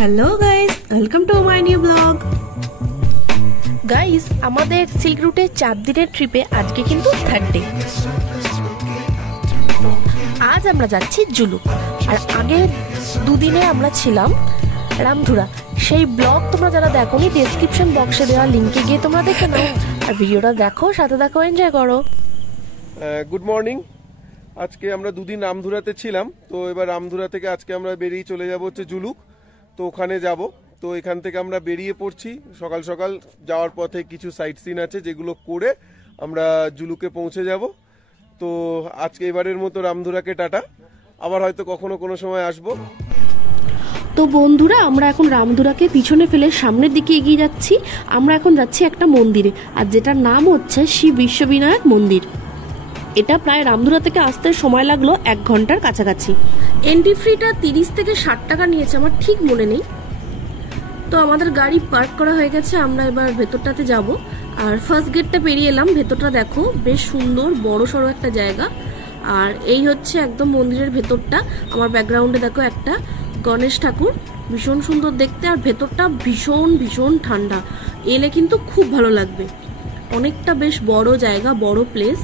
Hello guys, welcome to my new blog. Guys, আমাদের silk রুটে 4 দিনের ট্রিপে আজকে কিন্তু থার্ড ডে। আজ আমরা যাচ্ছি জুলুক, আর আগে দুদিনে আমরা ছিলাম রামধুরা। সেই ব্লগ তোমরা যারা দেখোনি, ডেসক্রিপশন বক্সে দেওয়া লিঙ্কে গিয়ে তোমরা দেখে নাও, আর ভিডিওটা দেখো, সাথে দেখো, এনজয় করো। Good morning. আজকে আমরা দুদিন রামধুরাতে ছিলাম, তো এবার রামধুরা থেকে আজকে আমরা বেরিয়ে চলে যাব হচ্ছে জুলুক। তো ওখানে যাব, তো এখান থেকে আমরা বেরিয়ে পড়ছি। সকাল সকাল যাওয়ার পথে কিছু সাইট সিন আছে যেগুলো করে আমরা জুলুকে পৌঁছে যাব। তো আজকে এবারের মতো রামধুরাকে টাটা, আবার হয়তো কখনো কোনো সময় আসবো। তো বন্ধুরা, আমরা এখন রামধুরাকে পিছনে ফেলে সামনের দিকে এগিয়ে যাচ্ছি। আমরা এখন যাচ্ছি একটা মন্দিরে, আর যেটার নাম হচ্ছে শ্রী বিশ্ববিনায়ক মন্দির। এটা প্রায় রামধুরা থেকে আসতে সময় লাগলো 1 ঘন্টার কাছাকাছি। এন্ট্রি ফিটা 30 থেকে 60 টাকা নিয়েছে, আমার ঠিক মনে নেই। তো আমাদের গাড়ি পার্ক করা হয়ে গেছে, আমরা এবার ভেতরটাতে যাব। আর ফার্স্ট গেটটা পেরিয়ে এলাম। ভেতরটা দেখো, বেশ সুন্দর বড় সড়ো একটা জায়গা। আর এই হচ্ছে একদম মন্দিরের ভেতরটা। আমার ব্যাকগ্রাউন্ডে দেখো একটা গণেশ ঠাকুর, ভীষণ সুন্দর দেখতে। আর ভেতরটা ভীষণ ভীষণ ঠান্ডা, এলে কিন্তু খুব ভালো লাগবে। অনেকটা বেশ বড় জায়গা, বড় প্লেস।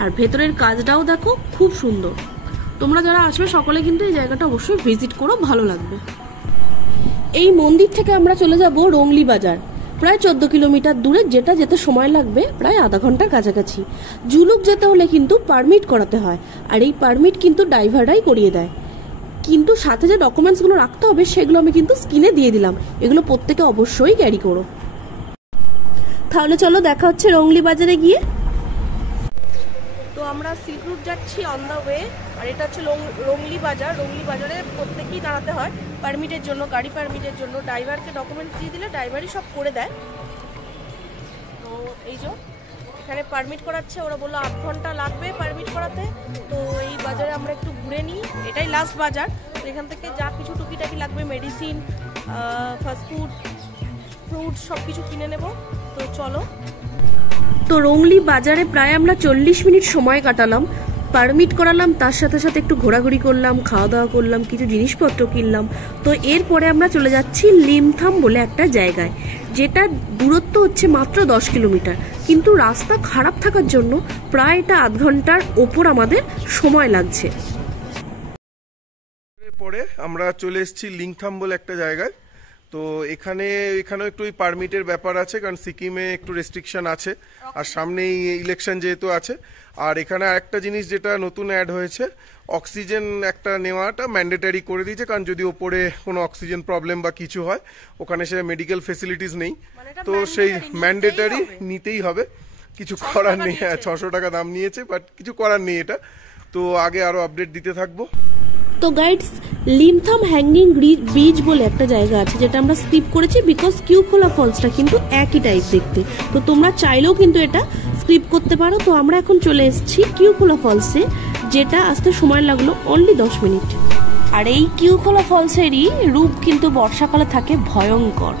আর ভেতরের কাজটাও দেখো, খুব সুন্দর। তোমরা যারা আসবে সকলে কিন্তু এই জায়গাটা অবশ্যই ভিজিট করো, ভালো লাগবে। এই মন্দির থেকে আমরা চলে যাব রংলি বাজার, প্রায় 14 কিলোমিটার দূরে, যেটা যেতে সময় লাগবে প্রায় আধা ঘন্টার কাছাকাছি। জুলুক যেতে হলে কিন্তু পারমিট করাতে হয়, আর এই পারমিট কিন্তু ড্রাইভাররাই করিয়ে দেয়। কিন্তু সাথে যে ডকুমেন্টসগুলো রাখতে হবে সেগুলো আমি কিন্তু স্ক্রিনে দিয়ে দিলাম, এগুলো প্রত্যেকে অবশ্যই ক্যারি করো। তাহলে চলো, দেখা হচ্ছে রংলি বাজারে গিয়ে। তো আমরা সিল্ক রুট যাচ্ছি অন দ্য ওয়ে, আর এটা হচ্ছে রংলি বাজার। রংলি বাজারে প্রত্যেকেই দাঁড়াতে হয় পারমিটের জন্য, গাড়ি পারমিটের জন্য। ড্রাইভারকে ডকুমেন্ট দিয়ে দিলে ড্রাইভারই সব করে দেয়। তো এই যে এখানে পারমিট করাচ্ছে, ওরা বললো 8 ঘন্টা লাগবে পারমিট করাতে। তো এই বাজারে আমরা একটু ঘুরে নিই, এটাই লাস্ট বাজার। তো এখান থেকে যা কিছু টুকিটাকি লাগবে, মেডিসিন, ফাস্টফুড, ফ্রুট, সব কিছু কিনে নেব। তো চলো। তো রংলি বাজারে প্রায় আমরা 40 মিনিট সময় কাটালাম, পারমিট করালাম, তার সাথে সাথে একটু ঘোরাঘুরি করলাম, খাওয়া দাওয়া করলাম, কিছু জিনিসপত্র কিনলাম। তো এরপরে আমরা চলে যাচ্ছি লিমথাম বলে একটা জায়গায়, যেটা দূরত্ব হচ্ছে মাত্র 10 কিলোমিটার। কিন্তু রাস্তা খারাপ থাকার জন্য প্রায় এটা আধ ঘন্টার ওপর আমাদের সময় লাগছে। পরে আমরা চলে এসেছি লিংথাম বলে একটা জায়গায়। তো এখানেও একটু ওই পারমিটের ব্যাপার আছে, কারণ সিকিমে একটু রেস্ট্রিকশন আছে, আর সামনেই ইলেকশন যেহেতু আছে। আর এখানে আরেকটা জিনিস যেটা নতুন অ্যাড হয়েছে, অক্সিজেন একটা নেওয়াটা ম্যান্ডেটারি করে দিয়েছে, কারণ যদি ওপরে কোনো অক্সিজেন প্রবলেম বা কিছু হয়, ওখানে সে মেডিকেল ফেসিলিটিস নেই, তো সেই ম্যান্ডেটারি নিতেই হবে। কিছু করার নেই। 600 টাকা দাম নিয়েছে, বাট কিছু করার নেই এটা। তো আগে আরো আপডেট দিতে থাকবো। তো গাইডস, লিমথাম হ্যাঙ্গিং ব্রিজ বলে একটা জায়গা আছে, যেটা আমরা স্কিপ করেছি বিকজ কিউখোলা ফলসটা কিন্তু একই টাইপ দেখতে। তো তোমরা চাইলেও কিন্তু এটা স্কিপ করতে পারো। তো আমরা এখন চলে এসেছি কিউখোলা ফলসে, যেটা আসতে সময় লাগলো অনলি 10 মিনিট। আর এই কিউখোলা ফলসেরই রূপ কিন্তু বর্ষাকালে থাকে ভয়ঙ্কর।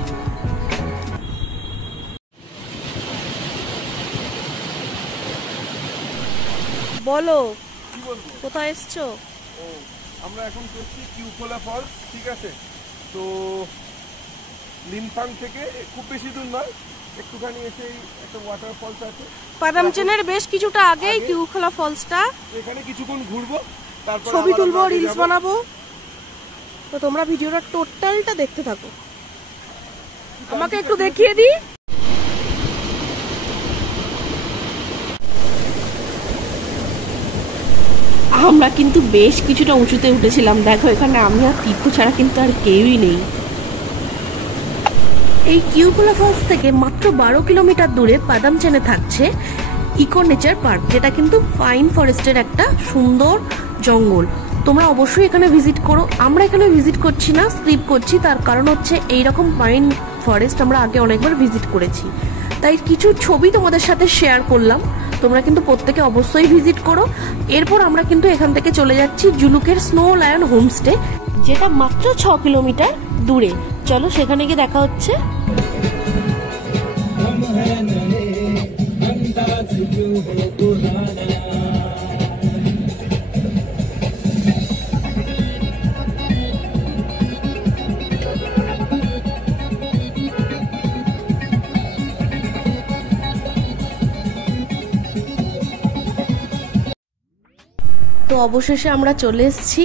বলো, কোথায় এসছো? আমরা এখন করছি কিউখোলা ফলস, ঠিক আছে? তো লিমথাং থেকে খুব বেশি দূর নয়, একটুখানি এসেই একটা ওয়াটার ফলস আছে পাদামচেনের বেশ কিছুটা আগেই কিউখোলা ফলসটা। এখানে কিছুক্ষণ ঘুরবো, তারপর ছবি তুলবো, রিলস বানাবো। তো তোমরা ভিডিওটা টোটালটা দেখতে থাকো, আমাকে একটু দেখিয়ে দিই। আমরা কিন্তু বেশ কিছুটা উঁচুতে উঠেছিলাম। দেখো, এখানে আমি আর তীর্থ ছাড়া কিন্তু আর কেউই নেই। এই কিউখোলা ফলস থেকে মাত্র 12 কিলোমিটার দূরে পাদামচেনে থাকছে ইকো নেচার পার্ক, যেটা কিন্তু পাইন ফরেস্টের একটা সুন্দর জঙ্গল। তোমরা অবশ্যই এখানে ভিজিট করো। আমরা এখানে ভিজিট করছি না, স্কিপ করছি, তার কারণ হচ্ছে এইরকম পাইন ফরেস্ট আমরা আগে অনেকবার ভিজিট করেছি, তাই কিছু ছবি তোমাদের সাথে শেয়ার করলাম। তোমরা কিন্তু প্রত্যেকে অবশ্যই ভিজিট করো। এরপর আমরা কিন্তু এখান থেকে চলে যাচ্ছি জুলুকের স্নো লায়ন হোমস্টে, যেটা মাত্র 6 কিলোমিটার দূরে। চলো, সেখানে গিয়ে দেখা হচ্ছে। অবশেষে আমরা চলে এসেছি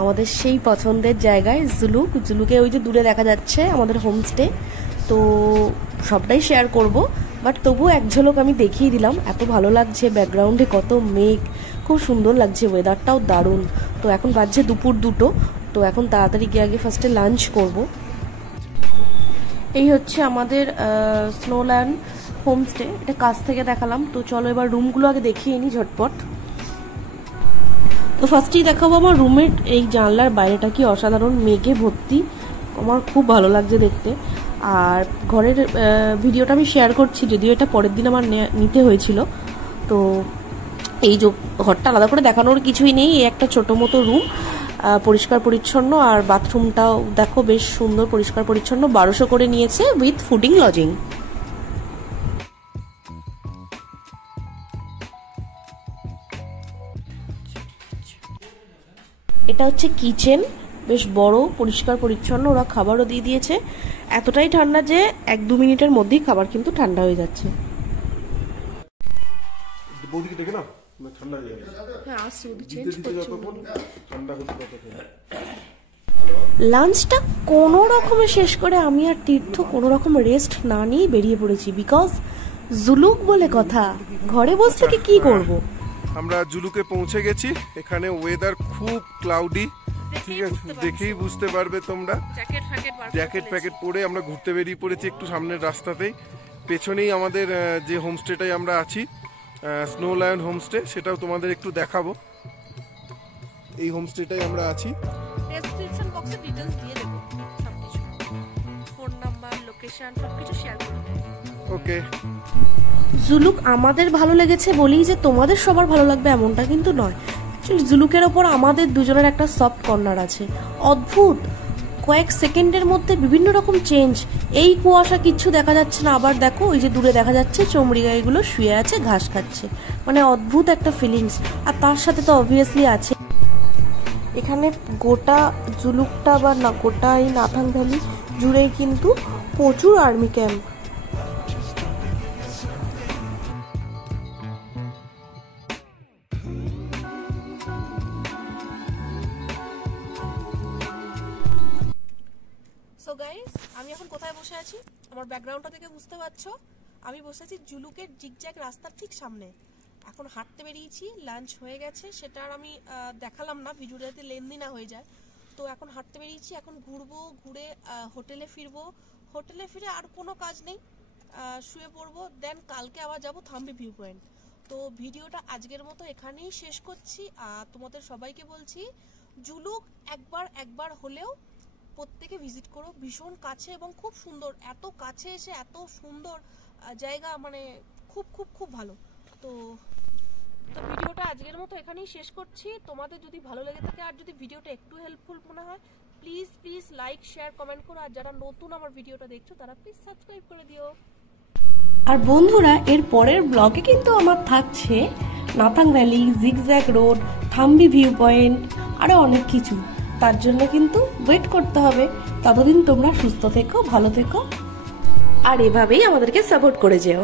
আমাদের সেই পছন্দের জায়গায় জুলুকে ওই যে দূরে দেখা যাচ্ছে আমাদের হোমস্টে। তো সবটাই শেয়ার করব, বাট তবুও এক ঝলক আমি দেখিয়ে দিলাম। এত ভালো লাগছে, ব্যাকগ্রাউন্ডে কত মেঘ, খুব সুন্দর লাগছে, ওয়েদারটাও দারুণ। তো এখন বাজছে দুপুর 2টো। তো এখন তাড়াতাড়ি গিয়ে আগে ফার্স্টে লাঞ্চ করব। এই হচ্ছে আমাদের স্নোল্যান্ড হোমস্টে, এটা কাছ থেকে দেখালাম। তো চলো এবার রুমগুলো আগে দেখিয়ে নিই ঝটপট। তো ফার্স্টেই দেখাবো আমার রুমের এই জানলার বাইরেটা কি অসাধারণ, মেঘে ভর্তি, আমার খুব ভালো লাগছে দেখতে। আর ঘরের ভিডিওটা আমি শেয়ার করছি, যদিও এটা পরের দিন আমার নিতে হয়েছিল। তো এই যে ঘরটা আলাদা করে দেখানোর কিছুই নেই, এই একটা ছোট মতো রুম, পরিষ্কার পরিচ্ছন্ন। আর বাথরুমটাও দেখো বেশ সুন্দর পরিষ্কার পরিচ্ছন্ন, 1200 করে নিয়েছে উইথ ফুডিং লজিং। এটা হচ্ছে কিচেন, বেশ বড়, পরিষ্কার পরিচ্ছন্ন, ওরা খাবারও দিয়ে দিয়েছে। এতটাই ঠান্ডা যে 1-2 মিনিটের মধ্যেই খাবার কিন্তু ঠান্ডা হয়ে যাচ্ছে। লাঞ্চটা কোনো রকমে শেষ করে আমি আর তীর্থ কোনো রকম রেস্ট না নিয়ে বেরিয়ে পড়েছি, বিকজ জুলুক বলে কথা, ঘরে বসে থেকে কি করব। আমরা জুলুকে পৌঁছে গেছি। এখানে ওয়েদার খুব ক্লাউডি, ঠিক আছে, দেখেই বুঝতে পারবে তোমরা। জ্যাকেট প্যাকেট পরে আমরা ঘুরতে বেরিয়ে পড়েছি একটু সামনের রাস্তাতেই। পেছনেই আমাদের যে হোমস্টেটাই আমরা আছি, স্নো লায়ন হোমস্টে, সেটাও তোমাদের একটু দেখাবো। এই হোমস্টেটাই আমরা আছি। ডেসক্রিপশন বক্সে ডিটেইলস দিয়ে দেব, সবকিছু, ফোন নাম্বার, লোকেশন সবকিছু শেয়ার করে দেব। ওকে। জুলুক আমাদের ভালো লেগেছে বলেই যে তোমাদের সবার ভালো লাগবে এমনটা কিন্তু নয়। অ্যাকচুয়ালি জুলুকের ওপর আমাদের দুজনের একটা সফট কর্নার আছে, অদ্ভুত। কয়েক সেকেন্ডের মধ্যে বিভিন্ন রকম চেঞ্জ। এই কুয়াশা কিচ্ছু দেখা যাচ্ছে না, আবার দেখো ওই যে দূরে দেখা যাচ্ছে চমড়ি গাইগুলো শুয়ে আছে, ঘাস খাচ্ছে, মানে অদ্ভুত একটা ফিলিংস। আর তার সাথে তো অবভিয়াসলি আছে এখানে গোটা জুলুকটা বা না গোটা এই নাথাং ভ্যালি জুড়েই কিন্তু প্রচুর আর্মি ক্যাম্প। সো গাইস, আমি এখন কোথায় বসে আছি আমার ব্যাকগ্রাউন্ডটা থেকে বুঝতে পারছো। আমি বসে আছি জুলুকের জিগজ্যাগ রাস্তার ঠিক সামনে। এখন হাঁটতে বেরিয়েছি, লাঞ্চ হয়ে গেছে, সেটা আর আমি দেখালাম না, ভিডিওটা যাতে লেন্দি না হয়ে যায়। তো এখন হাঁটতে বেরিয়েছি, এখন ঘুরবো, ঘুরে হোটেলে ফিরবো। হোটেলে ফিরে আর কোনো কাজ নেই, শুয়ে পড়বো। দেন কালকে আবার যাবো থাম্বি ভিউ পয়েন্ট। তো ভিডিওটা আজকের মতো এখানেই শেষ করছি। তোমাদের সবাইকে বলছি জুলুক একবার হলেও প্রত্যেকে ভিজিট করো, ভীষণ কাছে এবং খুব সুন্দর। এত কাছে এসে এত সুন্দর জায়গা, মানে খুব খুব খুব ভালো। তো ভিডিওটা আজকের মতো এখানেই শেষ করছি। তোমাদের যদি ভালো লেগে থাকে আর যদি ভিডিওটা একটু হেল্পফুল মনে হয়, প্লিজ লাইক শেয়ার কমেন্ট করো। আর যারা নতুন আমার ভিডিওটা দেখছো তারা প্লিজ সাবস্ক্রাইব করে দিও। আর বন্ধুরা, এর পরের ব্লগে কিন্তু আমার থাকছে Nathang valley, zigzag road, Thambi view point, আরো অনেক কিছু। তার জন্য কিন্তু ওয়েট করতে হবে। ততদিন তোমরা সুস্থ থেকো, ভালো থেকো, আর এভাবেই আমাদেরকে সাপোর্ট করে যেও।